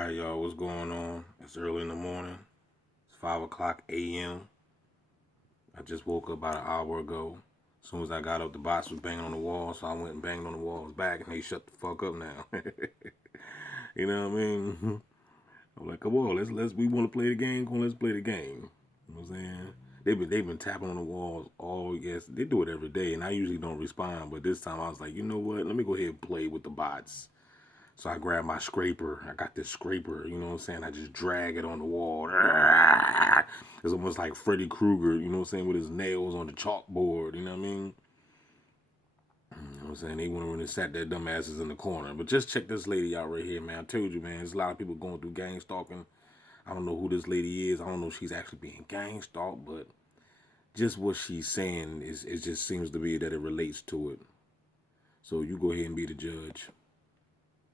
Alright, y'all, what's going on? It's early in the morning. It's 5 o'clock a.m. I just woke up about an hour ago. As soon as I got up, the box was banging on the wall, so I went and banged on the walls back, and they shut the fuck up now. You know what I mean? I'm like, come on, we want to play the game. Come on, let's play the game. You know what I'm saying? They've been tapping on the walls all yes. They do it every day, and I usually don't respond. But this time I was like, you know what? Let me go ahead and play with the bots. So I grabbed my scraper. I got this scraper, you know what I'm saying? I just drag it on the wall. It's almost like Freddy Krueger, you know what I'm saying, with his nails on the chalkboard, you know what I mean? You know what I'm saying? They went around and sat their dumb asses in the corner. But just check this lady out right here, man. I told you, man, there's a lot of people going through gang stalking. I don't know who this lady is. I don't know if she's actually being gang stalked, but just what she's saying it just seems to be that it relates to it. So you go ahead and be the judge.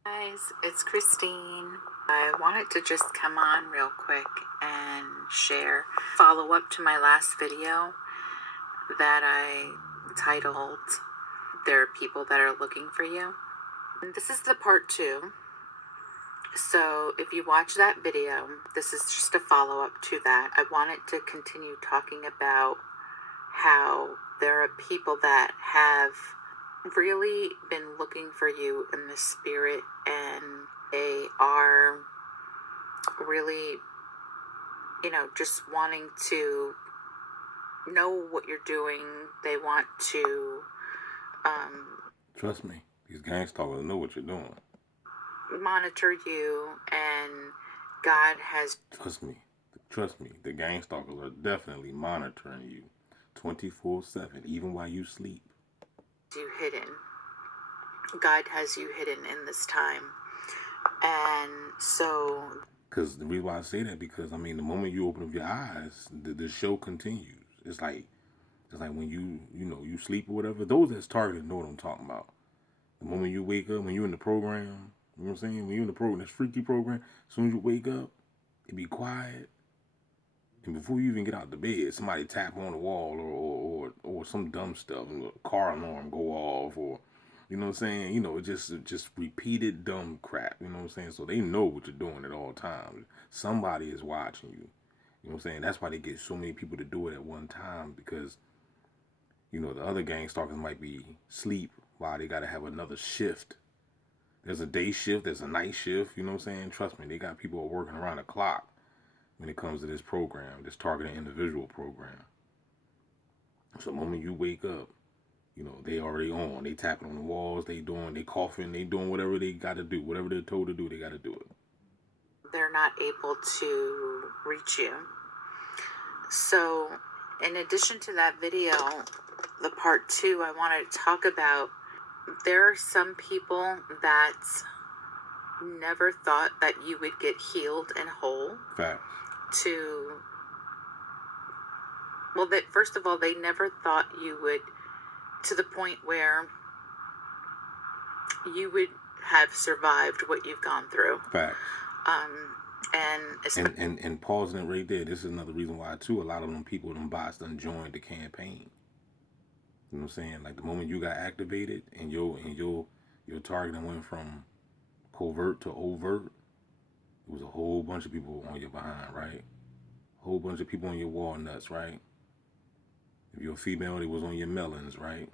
Guys, it's Christine. I wanted to just come on real quick and share follow up to my last video that I titled There Are People That Are Looking for You. And this is the part 2. So if you watch that video, this is just a follow up to that. I wanted to continue talking about how there are people that have really been looking for you in the spirit, and they are really, just wanting to know what you're doing. They want to Trust me, these gang stalkers know what you're doing. Monitor you, and God has Trust me, the gang stalkers are definitely monitoring you 24/7, even while you sleep. you hidden. God has you hidden in this time. And so, because the reason why I say that, because I mean, the moment you open up your eyes, the show continues. It's like when you sleep or whatever. Those that's targeted know what I'm talking about. The moment you wake up, when you're in the program, you know what I'm saying? When you're in the program, this freaky program, as soon as you wake up, it be quiet. And before you even get out the bed, somebody tap on the wall or some dumb stuff, and a car alarm go off, or you know what I'm saying? Just repeated dumb crap. You know what I'm saying? So they know what you're doing at all times. Somebody is watching you. You know what I'm saying? That's why they get so many people to do it at one time, because the other gang stalkers might be asleep while they gotta have another shift. There's a day shift, there's a night shift. You know what I'm saying? Trust me, they got people working around the clock when it comes to this program, this targeted individual program. So the moment you wake up, they already on. They tapping on the walls, they coughing, they doing whatever they got to do. Whatever they're told to do, they got to do it. they're not able to reach you. So, in addition to that video, the part 2, I wanted to talk about, there are some people that never thought that you would get healed and whole. Facts. That first of all, they never thought you would, to the point where you would have survived what you've gone through. Facts. And pausing it right there, this is another reason why too, a lot of them people, them bots done joined the campaign. You know what I'm saying? Like the moment you got activated and your targeting went from covert to overt, it was a whole bunch of people on your behind, right? A whole bunch of people on your walnuts, right? If you're a female, it was on your melons, right?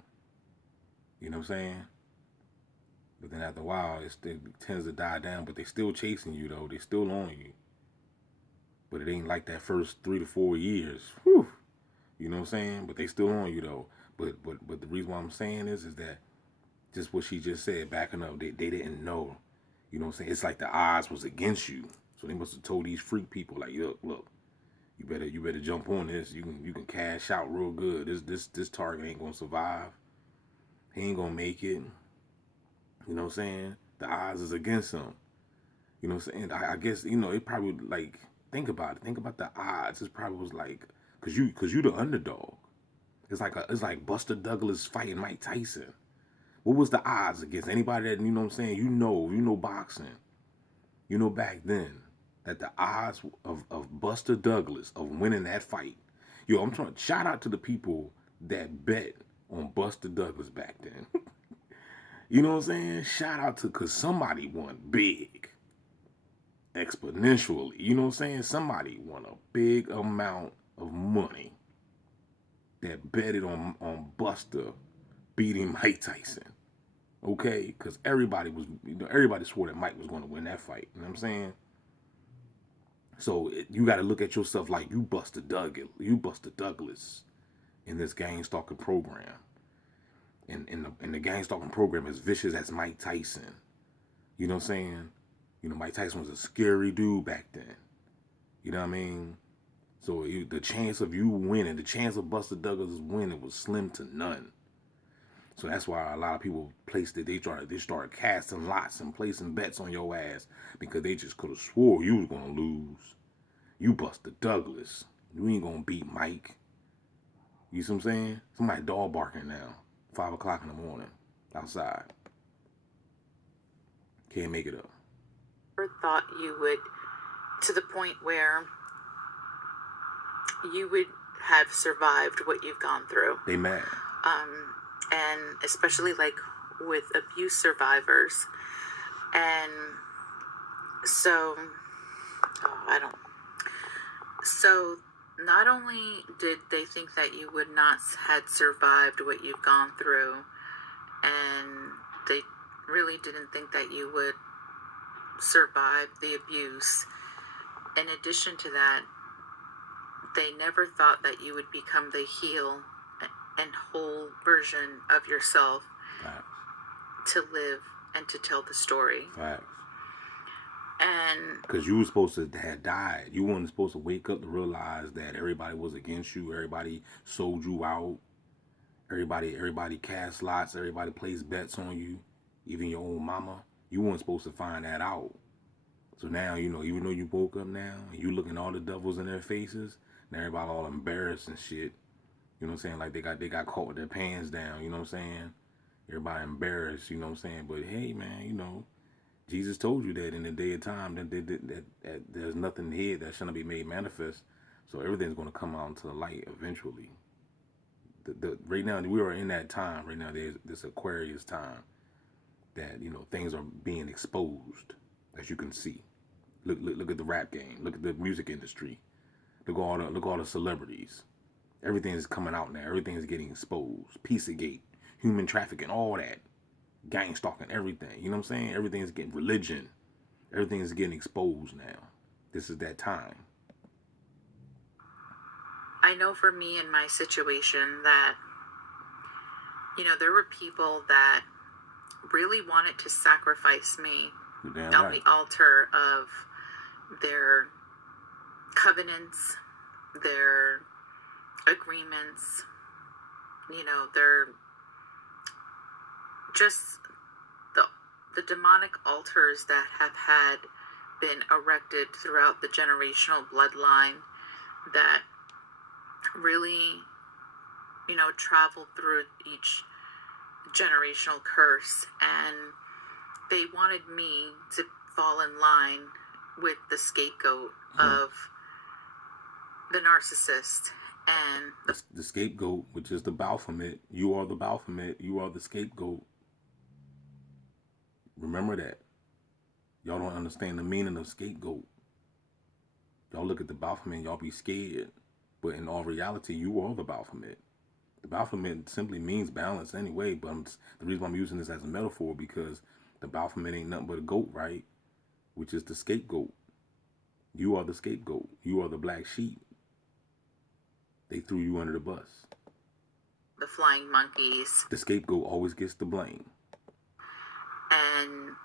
You know what I'm saying? But then after a while, it tends to die down, but they still chasing you though. They still on you. But it ain't like that first 3 to 4 years. Whew. You know what I'm saying? But they still on you though. But the reason why I'm saying is that just what she just said, backing up, they didn't know. You know what I'm saying? It's like the odds was against you. So they must have told these freak people, like, look, you better jump on this. You can cash out real good. This target ain't gonna survive. He ain't gonna make it. You know what I'm saying? The odds is against him. You know what I'm saying? I guess, it probably, like, think about it. Think about the odds. It probably was like, cause you the underdog. It's like Buster Douglas fighting Mike Tyson. What was the odds against anybody that, you know what I'm saying? You know boxing. You know back then that the odds of Buster Douglas of winning that fight. I'm trying to shout out to the people that bet on Buster Douglas back then. You know what I'm saying? Shout out to, because somebody won big. exponentially. You know what I'm saying? Somebody won a big amount of money that betted on Buster beating Mike Tyson. Okay? Because everybody swore that Mike was going to win that fight. You know what I'm saying? So you got to look at yourself like you Buster Douglas in this gang stalking program. And the gang stalking program is vicious as Mike Tyson. You know what I'm saying? You know, Mike Tyson was a scary dude back then. You know what I mean? So the chance of you winning, the chance of Buster Douglas winning was slim to none. So that's why a lot of people placed it. They started casting lots and placing bets on your ass because they just could have swore you was gonna lose. You Buster Douglas. You ain't gonna beat Mike. You see what I'm saying? Somebody dog barking now. 5 o'clock in the morning. Outside. Can't make it up. Never thought you would, to the point where you would have survived what you've gone through. They mad. And especially like with abuse survivors. And so, so not only did they think that you would not had survived what you've gone through, and they really didn't think that you would survive the abuse. In addition to that, they never thought that you would become the heal and whole version of yourself. Facts. To live and to tell the story. Facts. And because you were supposed to have died. You weren't supposed to wake up to realize that everybody was against you. Everybody sold you out. Everybody cast lots. Everybody placed bets on you. Even your own mama. You weren't supposed to find that out. So now, you know, even though you woke up now and you looking all the devils in their faces, and everybody all embarrassed and shit. You know what I'm saying? Like they got caught with their pants down. You know what I'm saying? Everybody embarrassed. You know what I'm saying? But hey, man, you know, Jesus told you that in the day of time that there's nothing here that shouldn't be made manifest. So everything's going to come out into the light eventually. Right now, we are in that time. Right now, there's this Aquarius time that, you know, things are being exposed, as you can see. Look at the rap game. Look at the music industry. Look at all the celebrities. Everything is coming out now. Everything is getting exposed. Pizzagate, human trafficking, all that. Gang stalking, everything. You know what I'm saying? Everything is getting religion. Everything is getting exposed now. This is that time. I know for me in my situation that, you know, there were people that really wanted to sacrifice me on the altar of their covenants, their agreements, you know, their just the demonic altars that have been erected throughout the generational bloodline that really, you know, traveled through each generational curse, and they wanted me to fall in line with the scapegoat of the narcissist. And the scapegoat, which is the Baphomet. You are the Baphomet. You are the scapegoat. Remember that. Y'all don't understand the meaning of scapegoat. Y'all look at the Baphomet, y'all be scared. But in all reality, you are the Baphomet. The Baphomet simply means balance anyway, but the reason why I'm using this as a metaphor because the Baphomet ain't nothing but a goat, right? Which is the scapegoat. You are the scapegoat. You are the black sheep. They threw you under the bus. The flying monkeys. The scapegoat always gets the blame. And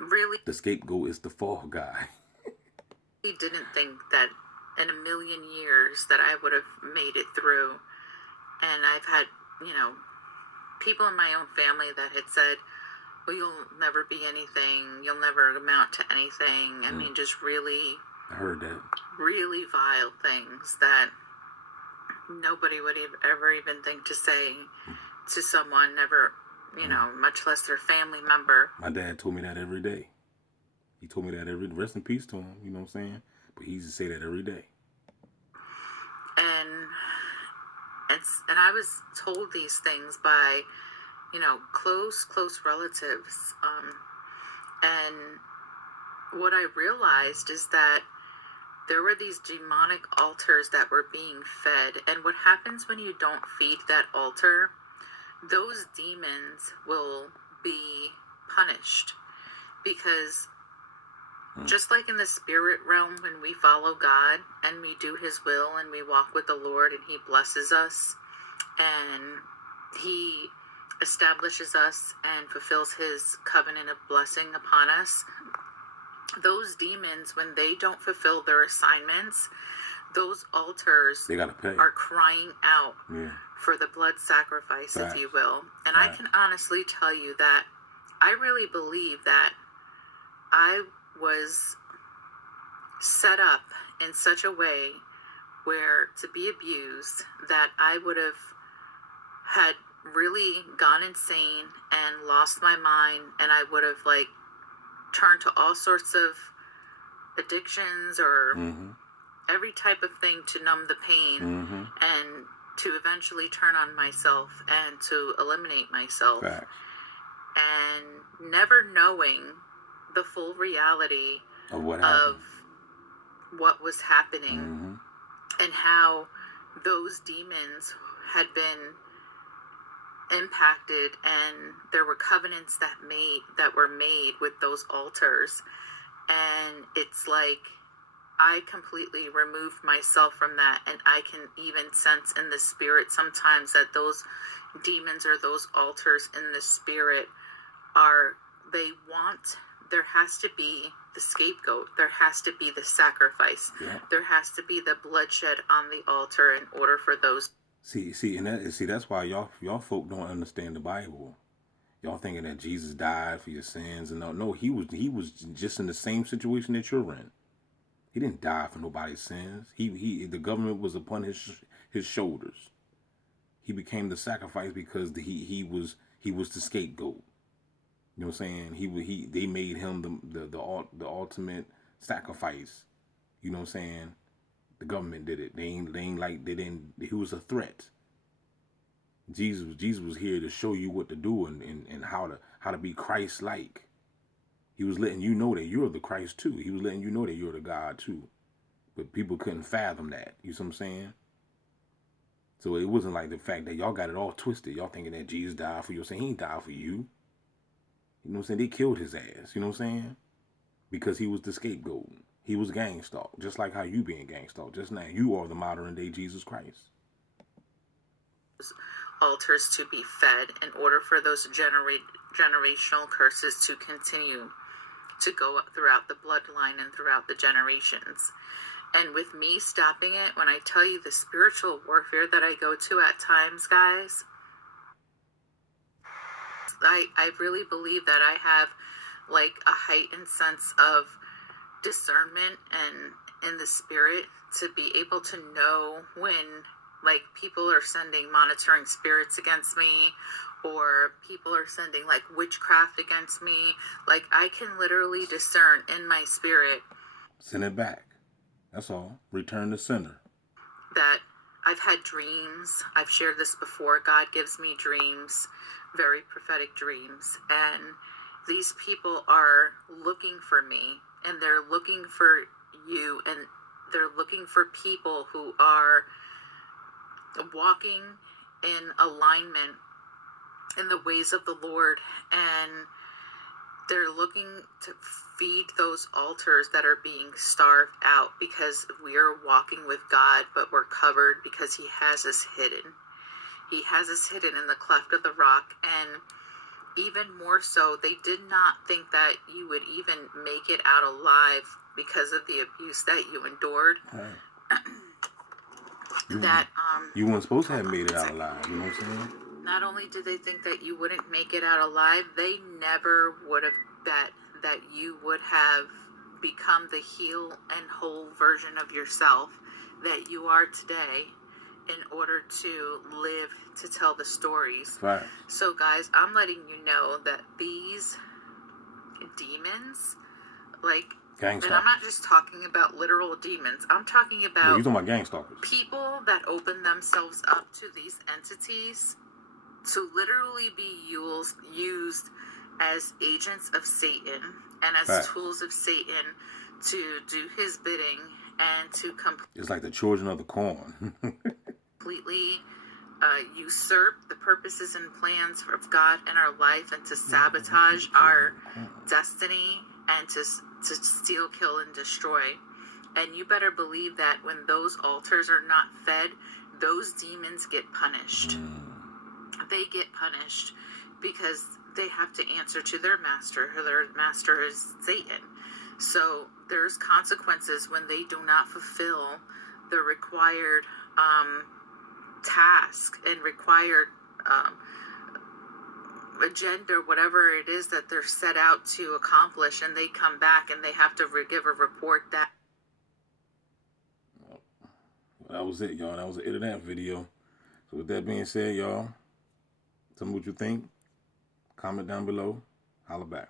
really, the scapegoat is the fall guy. He didn't think that in a million years that I would have made it through. And I've had, you know, people in my own family that had said, well, you'll never be anything. You'll never amount to anything. I mean, just really, I heard that. Really vile things that nobody would ever even think to say to someone, never, you know, much less their family member. My dad told me that every day. He told me that rest in peace to him, you know what I'm saying? But he used to say that every day. And I was told these things by, you know, close relatives. And what I realized is that there were these demonic altars that were being fed. And what happens when you don't feed that altar, those demons will be punished. Because just like in the spirit realm, when we follow God and we do his will and we walk with the Lord and he blesses us and he establishes us and fulfills his covenant of blessing upon us, those demons, when they don't fulfill their assignments, those altars They gotta pay. are crying out for the blood sacrifice, if you will. And I can honestly tell you that I really believe that I was set up in such a way where to be abused that I would have had really gone insane and lost my mind, and I would have turned to all sorts of addictions or every type of thing to numb the pain and to eventually turn on myself and to eliminate myself. And never knowing the full reality of what was happening and how those demons had been impacted, and there were covenants that were made with those altars, and it's like I completely removed myself from that. And I can even sense in the spirit sometimes that those demons or those altars in the spirit there has to be the scapegoat, there has to be the sacrifice, there has to be the bloodshed on the altar in order for those. That's why y'all folk don't understand the Bible. Y'all thinking that Jesus died for your sins, and no, he was just in the same situation that you're in. He didn't die for nobody's sins. The government was upon his shoulders. He became the sacrifice because he was the scapegoat. You know what I'm saying? They made him the ultimate sacrifice. You know what I'm saying? The government did it. He was a threat. Jesus was here to show you what to do and how to be Christ-like. He was letting you know that you're the Christ too. He was letting you know that you're the God too. But people couldn't fathom that. You see what I'm saying? So it wasn't like the fact that y'all got it all twisted. Y'all thinking that Jesus died for you. Saying he ain't died for you. You know what I'm saying? They killed his ass. You know what I'm saying? Because he was the scapegoat. He was gang stalked. Just like how you being gang stalked just now. You are the modern day Jesus Christ. Altars to be fed in order for those generational curses to continue to go up throughout the bloodline and throughout the generations. And with me stopping it, when I tell you the spiritual warfare that I go to at times, guys, I really believe that I have a heightened sense of discernment and in the spirit to be able to know when people are sending monitoring spirits against me, or people are sending witchcraft against me. I can literally discern in my spirit. Send it back. That's all. Return the sender. That I've had dreams. I've shared this before. God gives me dreams, very prophetic dreams. And these people are looking for me, and they're looking for you, and they're looking for people who are walking in alignment in the ways of the Lord, and they're looking to feed those altars that are being starved out, because we are walking with God, but we're covered because he has us hidden. He has us hidden in the cleft of the rock. And even more so, they did not think that you would even make it out alive because of the abuse that you endured. Right. You weren't supposed to have made it out alive, you know what I'm saying? Not only did they think that you wouldn't make it out alive, they never would have bet that you would have become the heal and whole version of yourself that you are today in order to live to tell the stories. Right. So guys, I'm letting you know that these demons, and I'm not just talking about literal demons. I'm talking about you're talking about gang stalkers. People that open themselves up to these entities to literally be used as agents of Satan and as Facts. tools of Satan to do his bidding and to It's like the children of the corn. completely usurp the purposes and plans of God in our life, and to sabotage our destiny, and to steal, kill, and destroy. And you better believe that when those altars are not fed, those demons get punished. They get punished because they have to answer to their master. Their master is Satan. So there's consequences when they do not fulfill the required task and required agenda, whatever it is that they're set out to accomplish, and they come back and they have to give a report that. Well, that was it, y'all. That was the internet video. So with that being said, y'all, tell me what you think. Comment down below. Holla back.